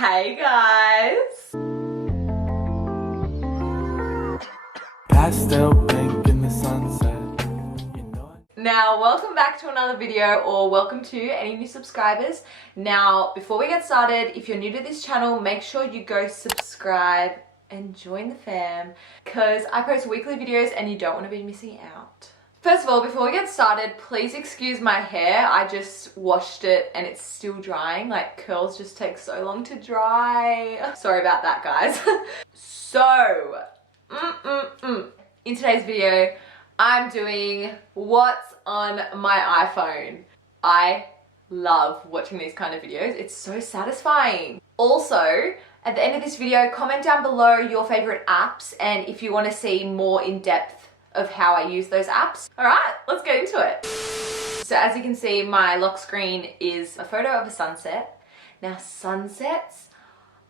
Hey guys! Pastel pink in the sunset. Now, welcome back to another video, or welcome to any new subscribers. Now, before we get started, if you're new to this channel, make sure you go subscribe and join the fam, because I post weekly videos and you don't want to be missing out. First of all, before we get started, please excuse my hair. I just washed it and it's still drying. Like, curls just take so long to dry. Sorry about that, guys. So, in today's video, I'm doing what's on my iPhone. I love watching these kind of videos. It's so satisfying. Also, at the end of this video, comment down below your favorite apps and if you want to see more in depth of how I use those apps. All right, let's get into it. So as you can see, my lock screen is a photo of a sunset. Now, sunsets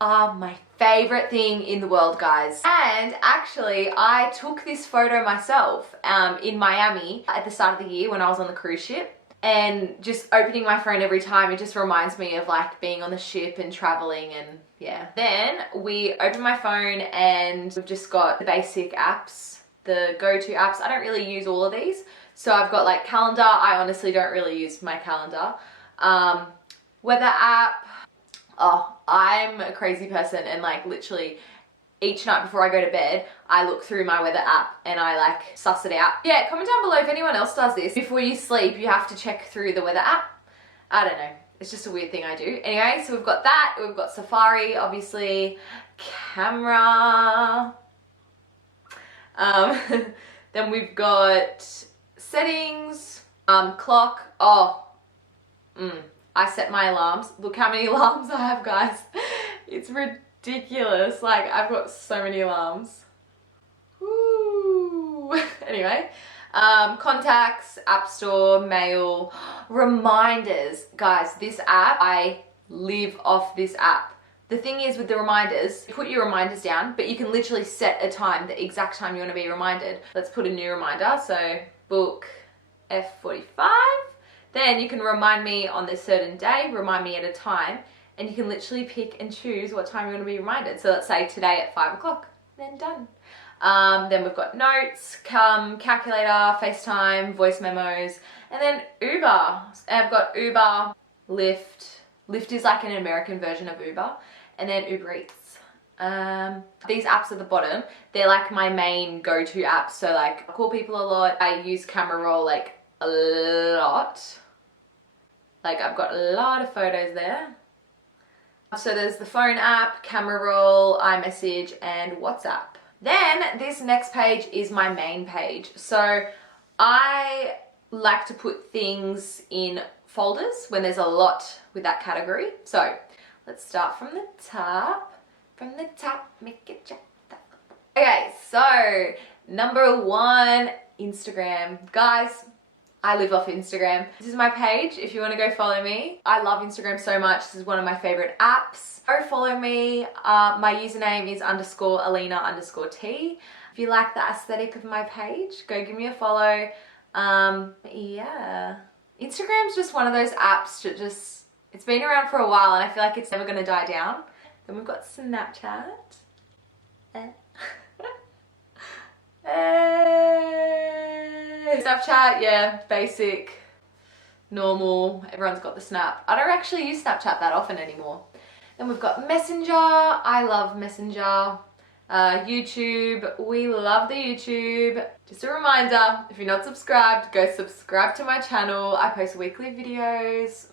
are my favorite thing in the world, guys. And actually, I took this photo myself in Miami at the start of the year when I was on the cruise ship. And just opening my phone every time, it just reminds me of like being on the ship and traveling, and yeah. Then we open my phone and we've just got the basic apps, the go-to apps. I don't really use all of these. So I've got like calendar. I honestly don't really use my calendar. Weather app. Oh, I'm a crazy person, and like literally each night before I go to bed, I look through my weather app and I like suss it out. Yeah, comment down below if anyone else does this. Before you sleep, you have to check through the weather app. I don't know. It's just a weird thing I do. Anyway, so we've got that. We've got Safari, obviously. Camera. Then we've got settings. Clock. I set my alarms. Look how many alarms I have, guys. It's ridiculous. Like, I've got so many alarms. Woo. Anyway, contacts, app store, mail, reminders. Guys, this app, I live off this app. The thing is with the reminders, you put your reminders down, but you can literally set a time, the exact time you want to be reminded. Let's put a new reminder. So book F45. Then you can remind me on this certain day, remind me at a time, and you can literally pick and choose what time you want to be reminded. So let's say today at 5 o'clock, then done. Then we've got notes, calculator, FaceTime, voice memos, and then Uber. And I've got Uber, Lyft. Lyft is like an American version of Uber, and then Uber Eats. These apps at the bottom, they're like my main go-to apps. So like I call people a lot. I use camera roll like a lot. Like I've got a lot of photos there. So there's the phone app, camera roll, iMessage, and WhatsApp. Then this next page is my main page. So I like to put things in folders when there's a lot with that category. So let's start from the top. From the top, make it jump. Okay, so number 1, Instagram. Guys, I live off Instagram. This is my page if you want to go follow me. I love Instagram so much. This is one of my favorite apps. Go follow me. My username is _Aleena_t. If you like the aesthetic of my page, go give me a follow. Yeah. Instagram's just one of those apps that just, it's been around for a while and I feel like it's never going to die down. Then we've got Snapchat. Snapchat, yeah, basic, normal, everyone's got the snap. I don't actually use Snapchat that often anymore. Then we've got Messenger. I love Messenger. YouTube, we love the YouTube. Just a reminder, if you're not subscribed, go subscribe to my channel. I post weekly videos.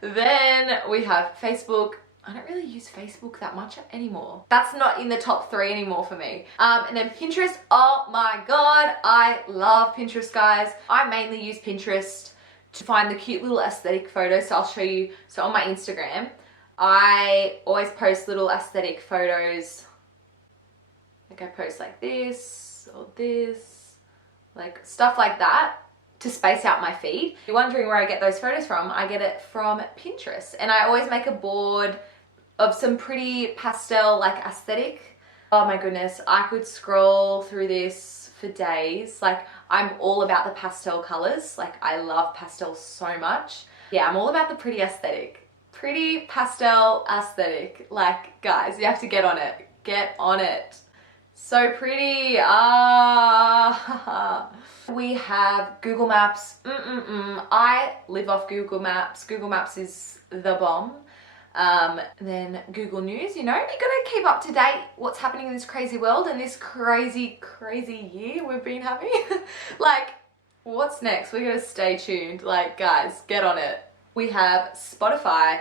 Then we have Facebook. I don't really use Facebook that much anymore. That's not in the top 3 anymore for me. And then Pinterest. Oh my God, I love Pinterest, guys. I mainly use Pinterest to find the cute little aesthetic photos. So I'll show you. So on my Instagram, I always post little aesthetic photos. Like I post like this or this, like stuff like that to space out my feed. If you're wondering where I get those photos from, I get it from Pinterest. And I always make a board of some pretty pastel like aesthetic. Oh my goodness, I could scroll through this for days. Like I'm all about the pastel colors. Like I love pastels so much. Yeah, I'm all about the pretty aesthetic. Pretty pastel aesthetic. Like, guys, you have to get on it. Get on it. So pretty. Ah. We have Google Maps. I live off Google Maps. Google Maps is the bomb. Then Google News, you know, you gotta keep up to date what's happening in this crazy world and this crazy year we've been having. Like, what's next? We gotta stay tuned. Like, guys, get on it. We have Spotify.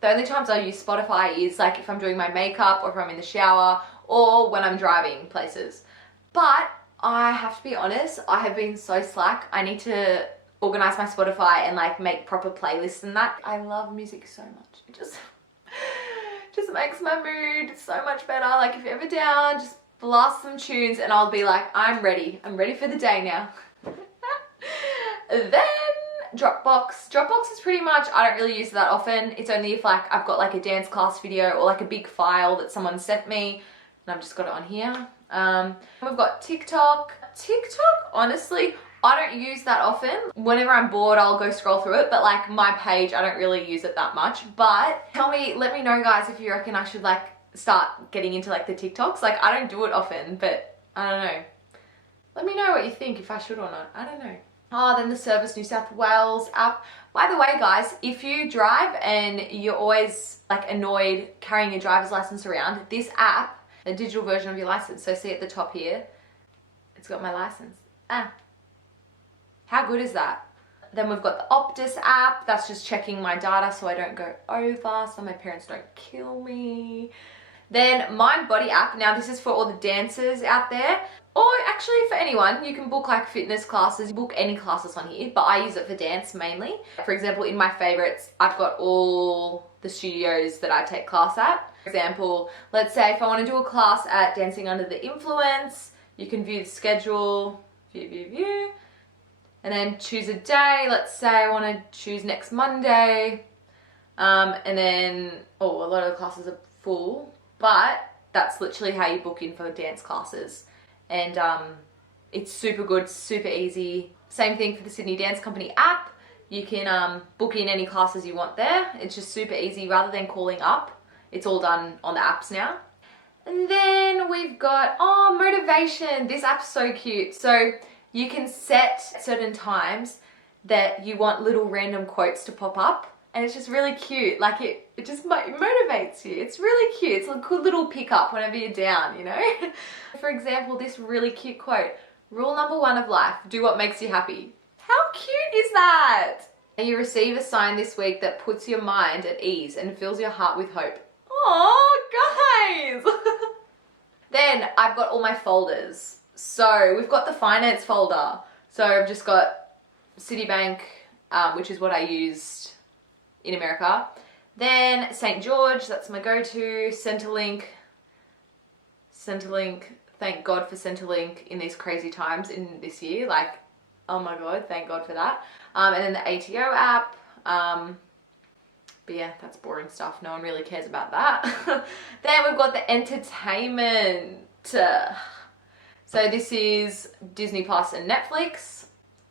The only times I use Spotify is like if I'm doing my makeup or if I'm in the shower or when I'm driving places. But I have to be honest, I have been so slack. I need to organize my Spotify and like make proper playlists and that. I love music so much. It just makes my mood so much better. Like if you're ever down, just blast some tunes and I'll be like, I'm ready. I'm ready for the day now. Then Dropbox. Dropbox is pretty much, I don't really use it that often. It's only if like I've got like a dance class video or like a big file that someone sent me and I've just got it on here. We've got TikTok. TikTok, honestly, I don't use that often. Whenever I'm bored, I'll go scroll through it, but like my page, I don't really use it that much. But let me know guys if you reckon I should like start getting into like the TikToks. Like I don't do it often, but I don't know. Let me know what you think, if I should or not. I don't know. Oh, then the Service New South Wales app. By the way, guys, if you drive and you're always like annoyed carrying your driver's license around, this app, a digital version of your license. So see at the top here, it's got my license. How good is that? Then we've got the Optus app. That's just checking my data so I don't go over, so my parents don't kill me. Then Mind Body app. Now this is for all the dancers out there, or actually for anyone. You can book like fitness classes, book any classes on here, but I use it for dance mainly. For example, in my favorites, I've got all the studios that I take class at. For example, let's say if I want to do a class at Dancing Under the Influence, you can view the schedule, view, and then choose a day. Let's say I want to choose next Monday, and then, a lot of the classes are full, but that's literally how you book in for dance classes. And it's super good, super easy. Same thing for the Sydney Dance Company app. You can book in any classes you want there. It's just super easy rather than calling up. It's all done on the apps now. And then we've got, motivation. This app's so cute. So you can set certain times that you want little random quotes to pop up. And it's just really cute. Like it just motivates you. It's really cute. It's a good little pickup whenever you're down, you know? For example, this really cute quote. Rule number 1 of life, do what makes you happy. How cute is that? And you receive a sign this week that puts your mind at ease and fills your heart with hope. Oh, guys! Then I've got all my folders. So we've got the finance folder. So I've just got Citibank, which is what I used in America. Then St. George, that's my go-to. Centrelink, thank God for Centrelink in these crazy times in this year. Like, oh my God, thank God for that. And then the ATO app. But yeah, that's boring stuff. No one really cares about that. Then we've got the entertainment. So this is Disney Plus and Netflix.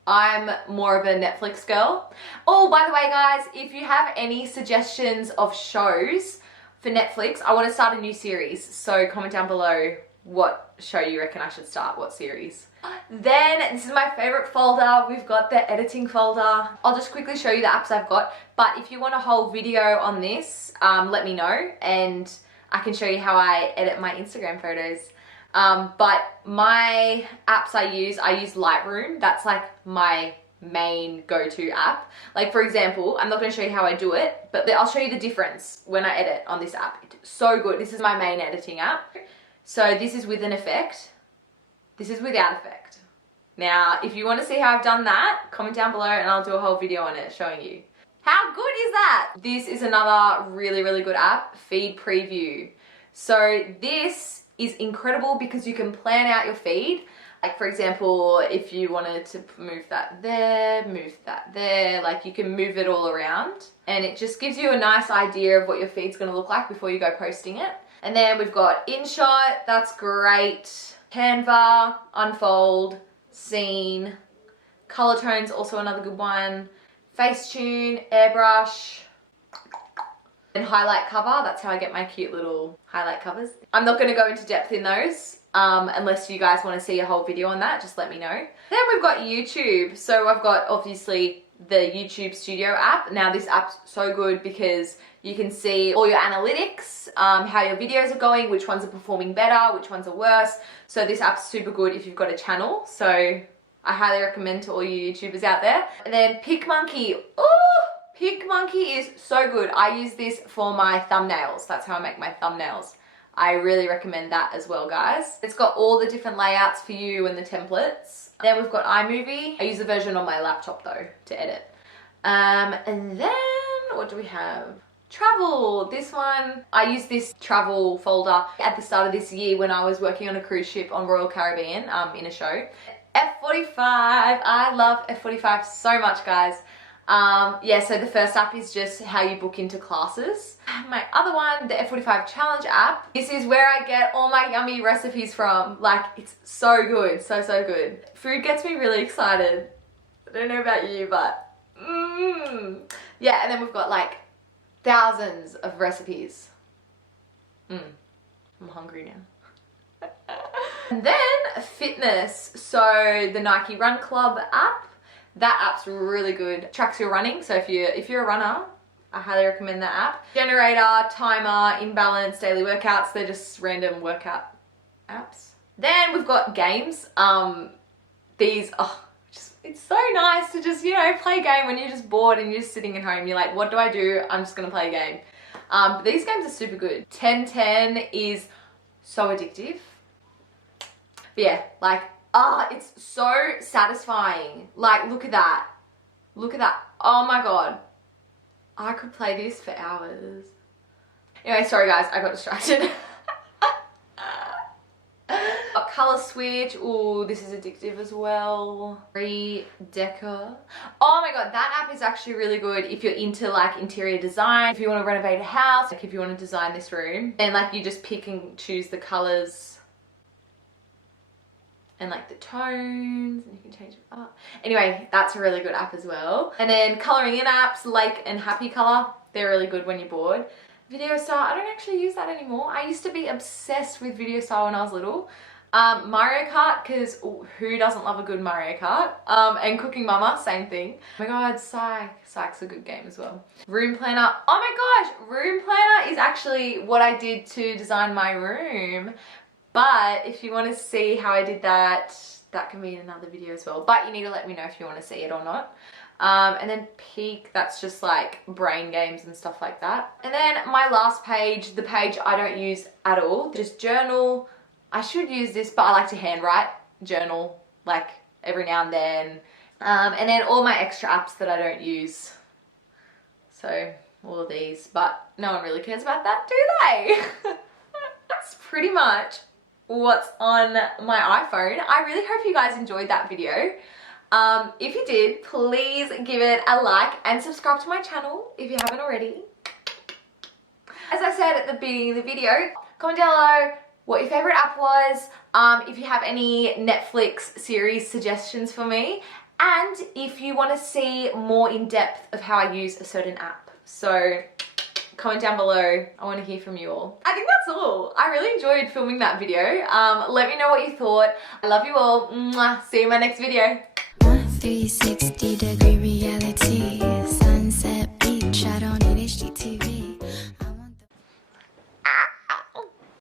I'm more of a Netflix girl. Oh, by the way, guys, if you have any suggestions of shows for Netflix, I want to start a new series. So comment down below what show you reckon I should start, what series. Then this is my favorite folder. We've got the editing folder. I'll just quickly show you the apps I've got. But if you want a whole video on this, let me know and I can show you how I edit my Instagram photos. But my apps I use Lightroom. That's like my main go-to app. Like for example, I'm not going to show you how I do it, but I'll show you the difference when I edit on this app. It's so good. This is my main editing app. So this is with an effect. This is without effect. Now, if you want to see how I've done that, comment down below and I'll do a whole video on it showing you. How good is that? This is another really, really good app, Feed Preview. So this is incredible because you can plan out your feed. Like for example, if you wanted to move that there, like you can move it all around and it just gives you a nice idea of what your feed's gonna look like before you go posting it. And then we've got InShot, that's great. Canva, Unfold, Scene. Color Tone's also another good one. Facetune, airbrush, and highlight cover. That's how I get my cute little highlight covers. I'm not going to go into depth in those unless you guys want to see a whole video on that. Just let me know. Then we've got YouTube. So I've got obviously the YouTube Studio app. Now this app's so good because you can see all your analytics, how your videos are going, which ones are performing better, which ones are worse. So this app's super good if you've got a channel. So I highly recommend to all you YouTubers out there. And then PicMonkey. Oh! PicMonkey is so good. I use this for my thumbnails. That's how I make my thumbnails. I really recommend that as well, guys. It's got all the different layouts for you and the templates. Then we've got iMovie. I use the version on my laptop though to edit. And then what do we have? Travel. This one, I used this travel folder at the start of this year when I was working on a cruise ship on Royal Caribbean in a show. F45. I love F45 so much, guys. Yeah, so the first app is just how you book into classes. My other one, the F45 Challenge app, this is where I get all my yummy recipes from. Like, it's so good, so good. Food gets me really excited. I don't know about you, but yeah, and then we've got like thousands of recipes. I'm hungry now. And then fitness, so the Nike Run Club app. That app's really good. Tracks your running, so if you're a runner, I highly recommend that app. Generator, timer, imbalance, daily workouts, they're just random workout apps. Then we've got games. These, it's so nice to just, you know, play a game when you're just bored and you're just sitting at home. You're like, what do I do? I'm just gonna play a game. But these games are super good. 10-10 is so addictive. But yeah, like, it's so satisfying. Like, look at that. Look at that. Oh my God. I could play this for hours. Anyway, sorry guys, I got distracted. Color switch. Ooh, this is addictive as well. Decor. Oh my God, that app is actually really good if you're into like interior design. If you want to renovate a house, like if you want to design this room, and like you just pick and choose the colors and like the tones, and you can change it up. Anyway, that's a really good app as well. And then coloring in apps, Lake and Happy Color, they're really good when you're bored. Video Star, I don't actually use that anymore. I used to be obsessed with Video Star when I was little. Mario Kart, because who doesn't love a good Mario Kart? And Cooking Mama, same thing. Oh my God, Psych's a good game as well. Room Planner, oh my gosh, Room Planner is actually what I did to design my room. But if you want to see how I did that, that can be in another video as well. But you need to let me know if you want to see it or not. And then Peak, that's just like brain games and stuff like that. And then my last page, the page I don't use at all, just journal. I should use this, but I like to handwrite, journal, like every now and then. And then all my extra apps that I don't use. So all of these, but no one really cares about that, do they? That's pretty much what's on my iPhone. I really hope you guys enjoyed that video. If you did, please give it a like and subscribe to my channel if you haven't already. As I said at the beginning of the video, comment down below what your favorite app was, if you have any Netflix series suggestions for me, and if you want to see more in depth of how I use a certain app. So comment down below. I want to hear from you all. I think that's all. I really enjoyed filming that video. Let me know what you thought. I love you all. Mwah. See you in my next video. 360-degree